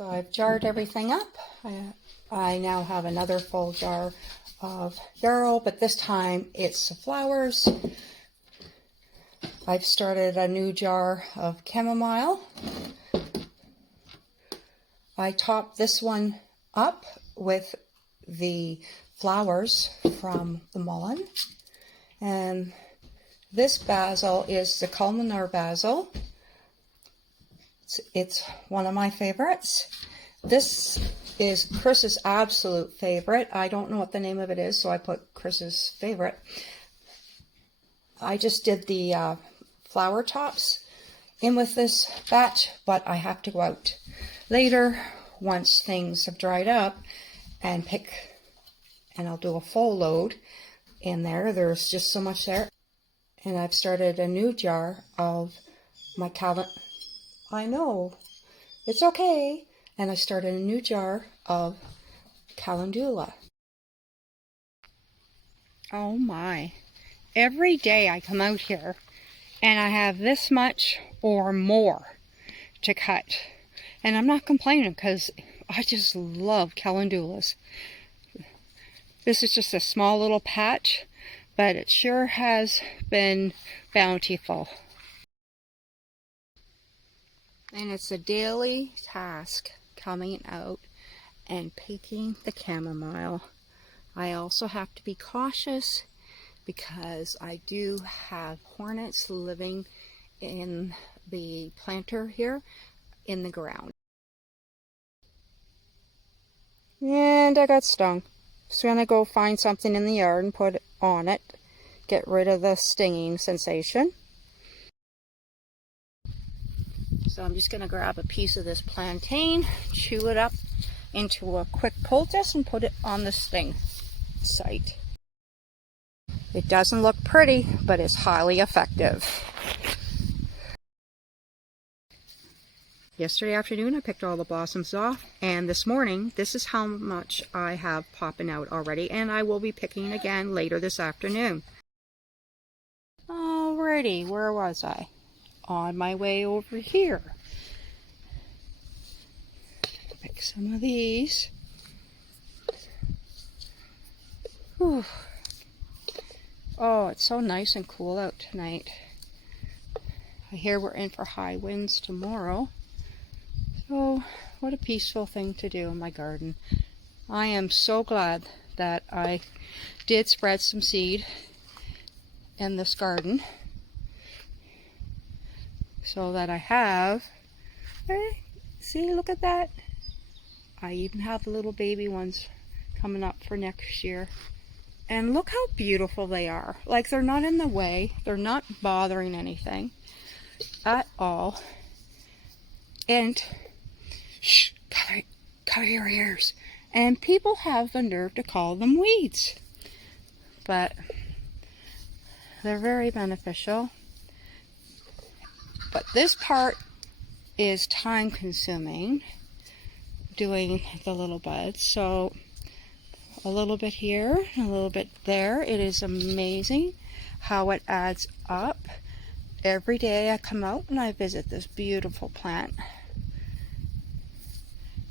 So I've jarred everything up. I now have another full jar of yarrow, but this time it's the flowers. I've started a new jar of chamomile. I topped this one up with the flowers from the mullein. And this basil is the columnar basil. It's one of my favorites. This is Chris's absolute favorite. I don't know what the name of it is, so I put Chris's favorite. I just did the flower tops in with this batch, but I have to go out later once things have dried up and pick, and I'll do a full load in there. There's just so much there. And I've started a new jar of my I know, it's okay. And I started a new jar of calendula. Oh my. Every day I come out here and I have this much or more to cut. And I'm not complaining because I just love calendulas. This is just a small little patch, but it sure has been bountiful. And it's a daily task coming out and picking the chamomile. I also have to be cautious because I do have hornets living in the planter here in the ground. And I got stung. So I'm going to go find something in the yard and put it on it. Get rid of the stinging sensation. So I'm just going to grab a piece of this plantain, chew it up into a quick poultice and put it on the sting site. It doesn't look pretty, but it's highly effective. Yesterday afternoon I picked all the blossoms off, and this morning this is how much I have popping out already, and I will be picking again later this afternoon. Alrighty, where was I? On my way over here. Pick some of these. Whew. Oh, it's so nice and cool out tonight. I hear we're in for high winds tomorrow. So, what a peaceful thing to do in my garden. I am so glad that I did spread some seed in this garden, so that I have, see, look at that. I even have the little baby ones coming up for next year. And look how beautiful they are. Like, they're not in the way. They're not bothering anything at all. And, shh, cover your ears. And people have the nerve to call them weeds. But they're very beneficial. But this part is time consuming, doing the little buds. So a little bit here, a little bit there. It is amazing how it adds up. Every day I come out and I visit this beautiful plant.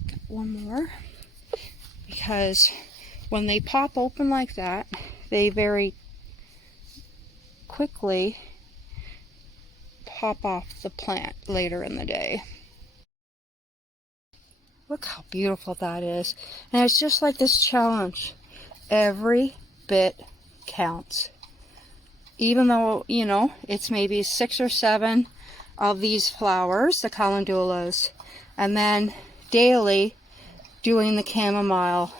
Get one more, because when they pop open like that, they very quickly pop off the plant later in the day. Look how beautiful that is. And it's just like this challenge. Every bit counts. Even though, you know, it's maybe 6 or 7 of these flowers, the calendulas, and then daily doing the chamomile.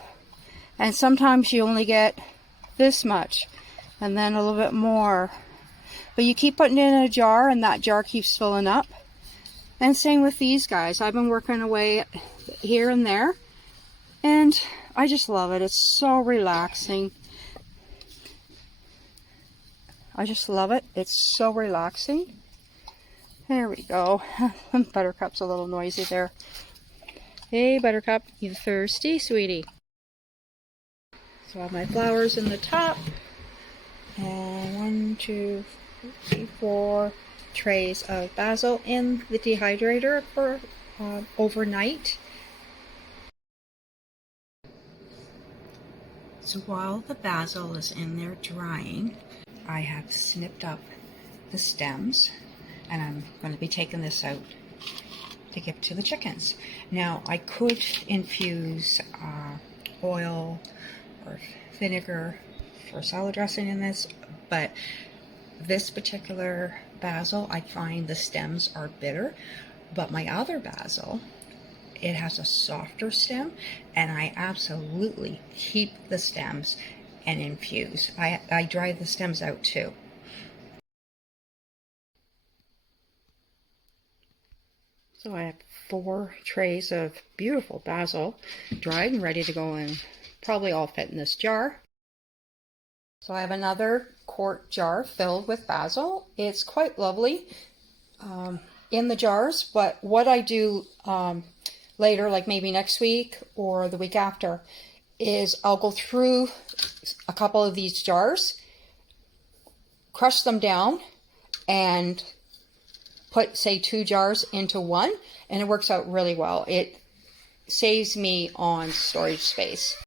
And sometimes you only get this much, and then a little bit more. But you keep putting it in a jar, and that jar keeps filling up. And same with these guys. I've been working away here and there, and I just love it. It's so relaxing. I just love it. It's so relaxing. There we go. Buttercup's a little noisy there. Hey, Buttercup, you thirsty, sweetie? So I have my flowers in the top. And 1, 2, 3, 4 trays of basil in the dehydrator for overnight. So while the basil is in there drying, I have snipped up the stems, and I'm going to be taking this out to give to the chickens. Now, I could infuse oil or vinegar for salad dressing in this, but this particular basil, I find the stems are bitter, but my other basil, it has a softer stem, and I absolutely keep the stems and infuse. I dry the stems out too. So I have 4 trays of beautiful basil, dried and ready to go in. Probably all fit in this jar. So I have another quart jar filled with basil. It's quite lovely in the jars, but what I do later, like maybe next week or the week after, is I'll go through a couple of these jars, crush them down, and put, say, 2 jars into one, and it works out really well. It saves me on storage space.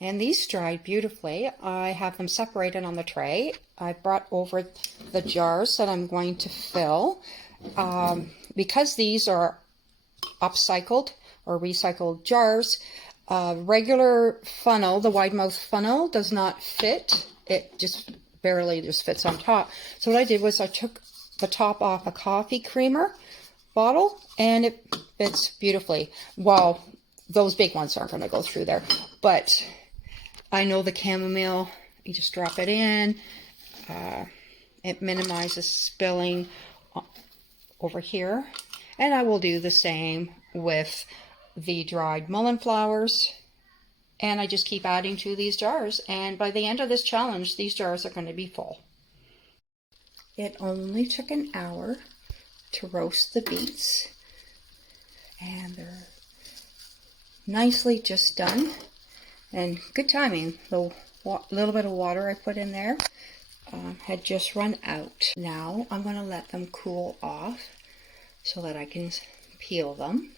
And these dried beautifully. I have them separated on the tray. I brought over the jars that I'm going to fill. Because these are upcycled or recycled jars, regular funnel, the wide mouth funnel, does not fit. It just barely just fits on top. So what I did was I took the top off a coffee creamer bottle, and it fits beautifully. Well, those big ones aren't going to go through there, but I know the chamomile, you just drop it in. It minimizes spilling over here. And I will do the same with the dried mullein flowers. And I just keep adding to these jars. And by the end of this challenge, these jars are going to be full. It only took an hour to roast the beets. And they're nicely just done. And good timing. The little bit of water I put in there had just run out. Now I'm going to let them cool off so that I can peel them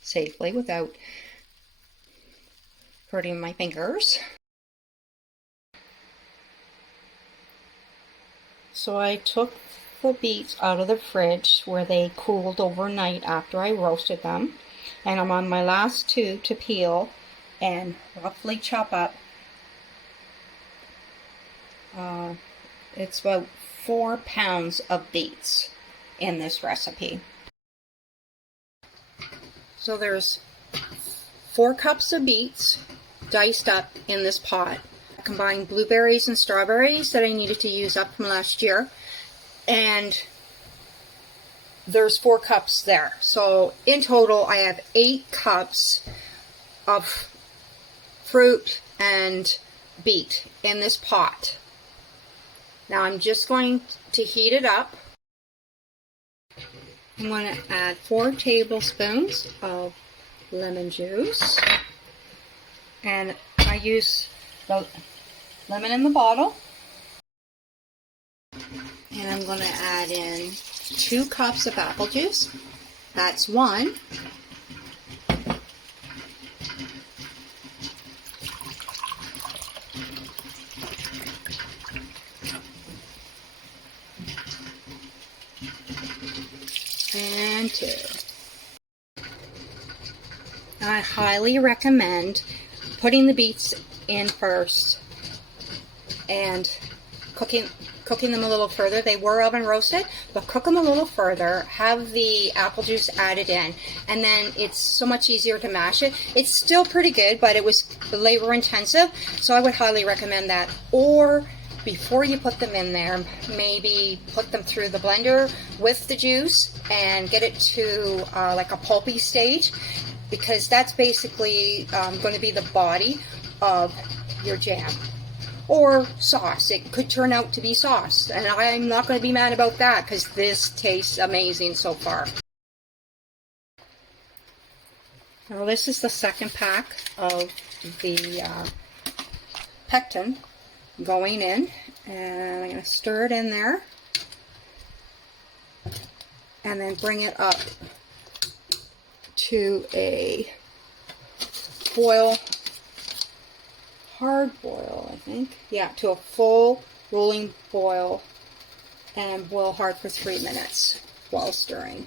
safely without hurting my fingers. So I took the beets out of the fridge where they cooled overnight after I roasted them, and I'm on my last 2 to peel and roughly chop up. It's about 4 pounds of beets in this recipe. So there's 4 cups of beets diced up in this pot. I combined blueberries and strawberries that I needed to use up from last year, and there's 4 cups there. So in total I have 8 cups of fruit and beet in this pot. Now I'm just going to heat it up. I'm going to add 4 tablespoons of lemon juice, and I use the lemon in the bottle, and I'm going to add in 2 cups of apple juice. That's 1. And 2. I highly recommend putting the beets in first and cooking them a little further. They were oven roasted, but cook them a little further. Have the apple juice added in, and then it's so much easier to mash it. It's still pretty good, but it was labor intensive, so I would highly recommend that. Or before you put them in there, maybe put them through the blender with the juice and get it to like a pulpy stage, because that's basically going to be the body of your jam or sauce. It could turn out to be sauce, and I'm not going to be mad about that because this tastes amazing so far. Now this is the second pack of the pectin going in, and I'm going to stir it in there and then bring it up to a boil hard boil, I think. Yeah, to a full rolling boil, and boil hard for 3 minutes while stirring.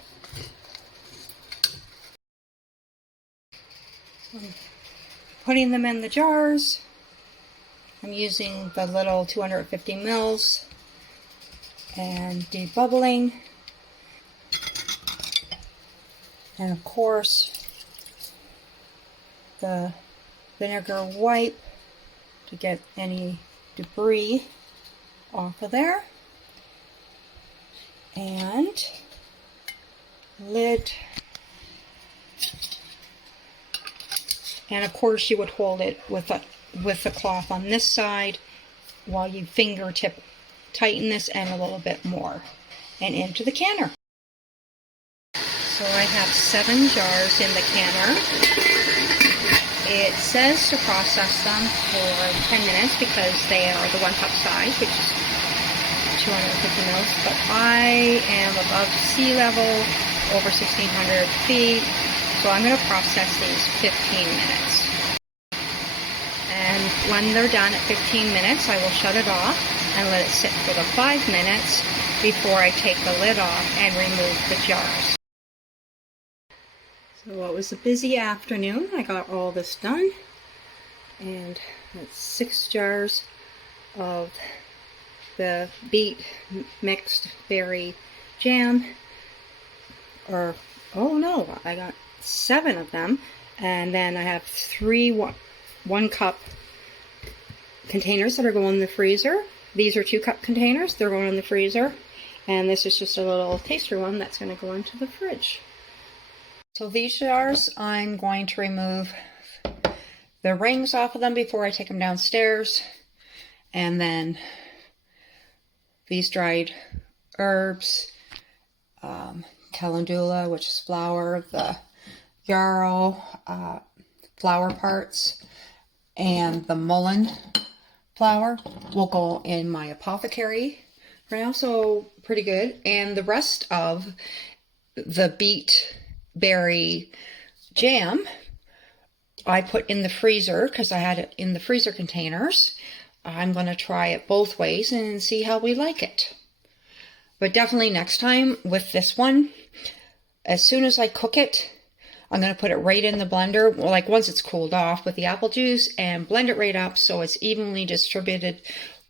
Putting them in the jars. I'm using the little 250 mils and debubbling. And of course, the vinegar wipe to get any debris off of there. And lid. And of course you would hold it with the cloth on this side while you fingertip tighten this end a little bit more. And into the canner. So I have 7 jars in the canner. It says to process them for 10 minutes because they are the 1 cup size, which is 250 mils. But I am above sea level, over 1,600 feet. So I'm going to process these 15 minutes. And when they're done at 15 minutes, I will shut it off and let it sit for the 5 minutes before I take the lid off and remove the jars. So it was a busy afternoon. I got all this done. And that's 6 jars of the beet mixed berry jam. Or, oh no, I got 7 of them, and then I have 3 1 cup containers that are going in the freezer. These are 2 cup containers, they're going in the freezer, and this is just a little taster one that's going to go into the fridge. So these jars, I'm going to remove the rings off of them before I take them downstairs, and then these dried herbs, calendula, which is flour, the yarrow, flower parts, and the mullein flour will go in my apothecary for now, so pretty good. And the rest of the beet berry jam I put in the freezer because I had it in the freezer containers. I'm going to try it both ways and see how we like it. But definitely next time with this one, as soon as I cook it, I'm going to put it right in the blender, like once it's cooled off with the apple juice, and blend it right up so it's evenly distributed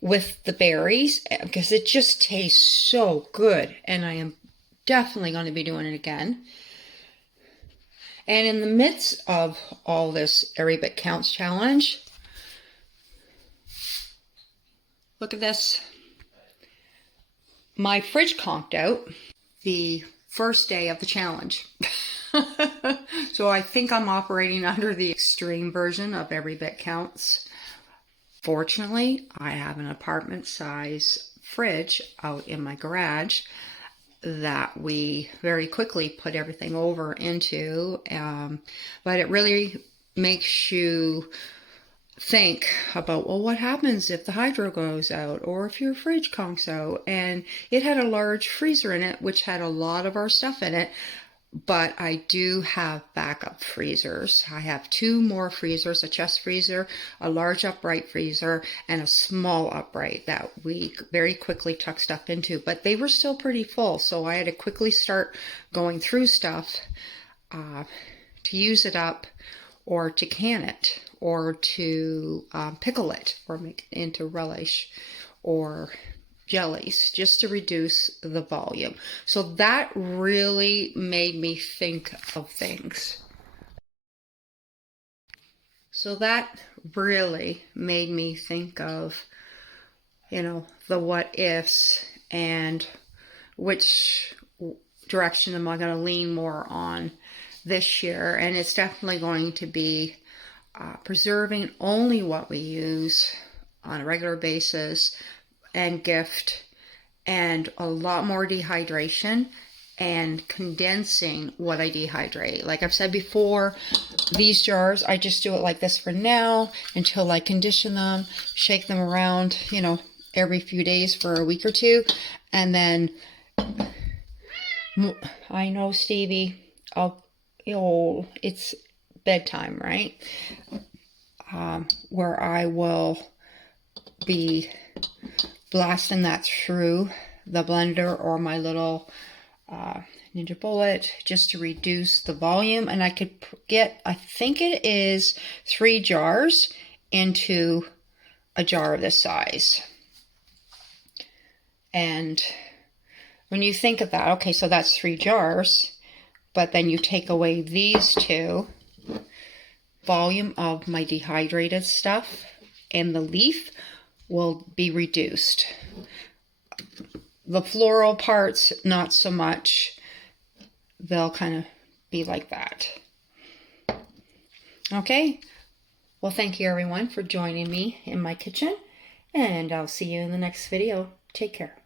with the berries, because it just tastes so good, and I am definitely going to be doing it again. And in the midst of all this Every Bit Counts challenge, look at this. My fridge conked out the first day of the challenge. So I think I'm operating under the extreme version of Every Bit Counts. Fortunately, I have an apartment size fridge out in my garage that we very quickly put everything over into, but it really makes you think about, well, what happens if the hydro goes out or if your fridge conks out? And it had a large freezer in it, which had a lot of our stuff in it. But I do have backup freezers. I have 2 more freezers, a chest freezer, a large upright freezer, and a small upright that we very quickly tuck stuff into. But they were still pretty full, so I had to quickly start going through stuff to use it up, or to can it, or to pickle it, or make it into relish, or jellies, just to reduce the volume. So that really made me think of things. So that really made me think of, you know, the what ifs and which direction am I going to lean more on this year. And it's definitely going to be preserving only what we use on a regular basis, and gift, and a lot more dehydration, and condensing what I dehydrate. Like I've said before, these jars, I just do it like this for now until I condition them, shake them around, you know, every few days for a week or 2. And then, I know, Stevie, it's bedtime, right? where I will be blasting that through the blender or my little Ninja Bullet just to reduce the volume. And I could get, I think it is 3 jars into a jar of this size. And when you think of that, okay, so that's 3 jars, but then you take away these 2, volume of my dehydrated stuff and the leaf will be reduced. The floral parts, not so much. They'll kind of be like that. Okay, well, thank you everyone for joining me in my kitchen, and I'll see you in the next video. Take care.